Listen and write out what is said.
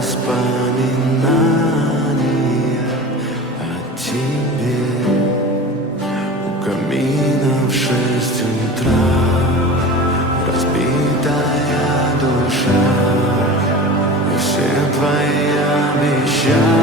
воспоминания о тебе. У камина в 6 утра разбитая душа, и все твои обещания